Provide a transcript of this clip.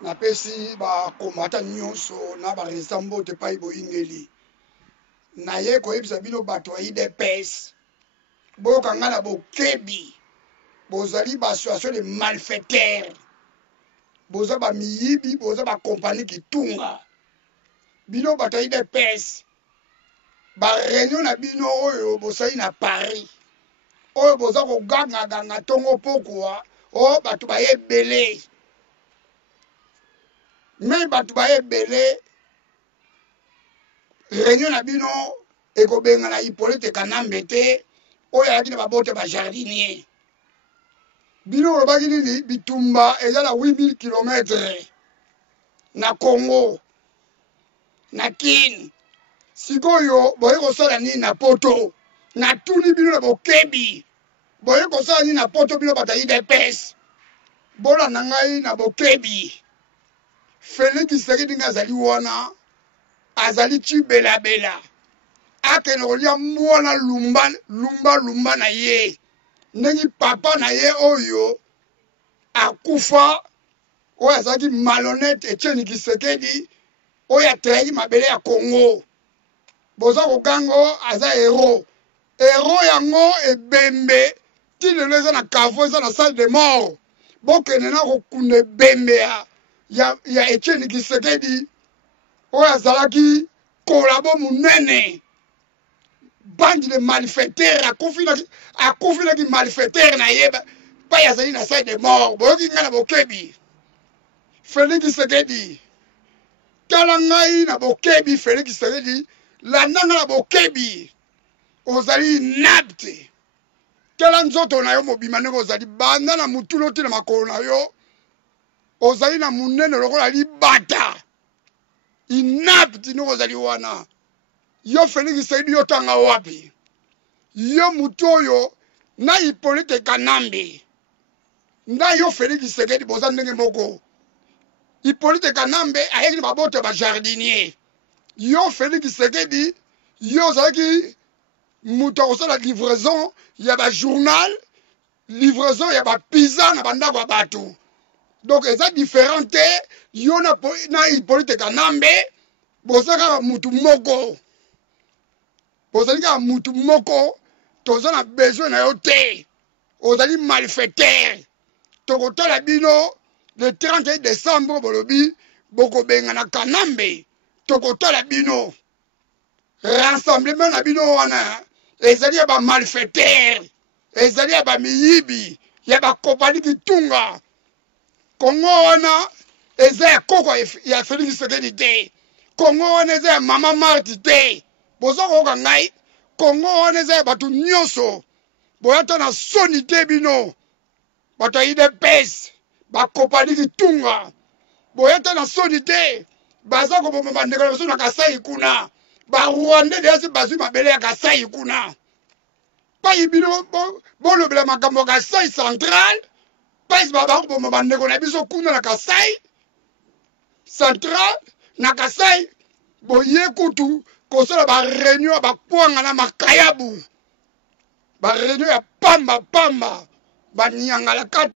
na pesi ba komata nyonso na ba restambo te pai boingeli na ye ko ebisa bino bato yi de pes bo kangana bo kebi bozali ba association de malfaiteurs boza ba miyibi boza ba compagnie kitunga bino bato yi de pes ba réunion na bino oyo bosali na Paris oyo boza ko ganga tongo pokwa o bato ba ebele mais bato ba ebele réunion na bino ekobenga na Hippolyte Kanambe te oyo ayaki na babote ba jardinier bino olobaki nini bitumba eza na 8000 km na Congo na Kine sikoyo boye kosala nini na poto na tuni bino na bokebi boye kosala nini na poto bino batayi de pes bola na ngai na bokebi Félix Tshisekedi nga azali wana azali tibelabela akende kolia mwana lumba na ye ndenge papa na ye oyo akufa oyo azalaki malhonnête Etienne Tshisekedi oyo atrahaki mabele ya Congo boza kokango aza héros yango ebembe ti lelo eza na kavo eza na salle de mort bokende na kokunda ebembe ya Etienne Tshisekedi oyo azalaki kolabo munene bandi de malfaiteurs akufilaki malfaiteur na ye pai azali na salle de mort boyoki ngai na bokebi Félix Tshisekedi tala ngai na bokebi Félix Tshisekedi landa ngai na bokebi ozali inapte tala nzoto na yo mobima ndenge ozali banda na mutulu ti na makolo na yo ozali na munene lokola libata inapte ndenge ozali wana yo Félix Tshisekedi yo tanga wapi yo mutu oyo na Hippolyte Kanambe nda yo Félix Tshisekedi boza ndenge moko Hippolyte Kanambe ayeki na babote ba jardinier yo Félix Tshisekedi yo ozalaki mutu akosala livraison ya ba journal livraison ya ba pizza na bandako ya bato donc eza différent te yo na Hippolyte Kanambe boza kaka mutu moko ozali kaka mutu moko toza na besoin na yo te ozali malfaiteur tokotala bino le 31 décembre bolobi bokobenga na Kanambe tokotala bino rassemblement na bino wana ezali ya ba malfaiteur ezali ya ba miyibi ya ba kompani kitunga Kongo wana eza ya koko ya Félix Tshisekedi te Kongo wana eza ya mama Marti te boza koyoka ngai Kongo wana eza ya bato nyonso boyata na soni te bino bato ya UDPS bakompani kitunga boyata na soni te baza koboma bandeko na biso na Kasai kuna barwandais deya si bazwi mabele ya Kasai kuna pai bino bolobela makambo ya Kasai central pai bakoboma bandeko na biso kuna na Kasai central na Kasai boye kutu kosala ba réunion ya bakwanga na makayabu ba réunion ya pamba banyangala kati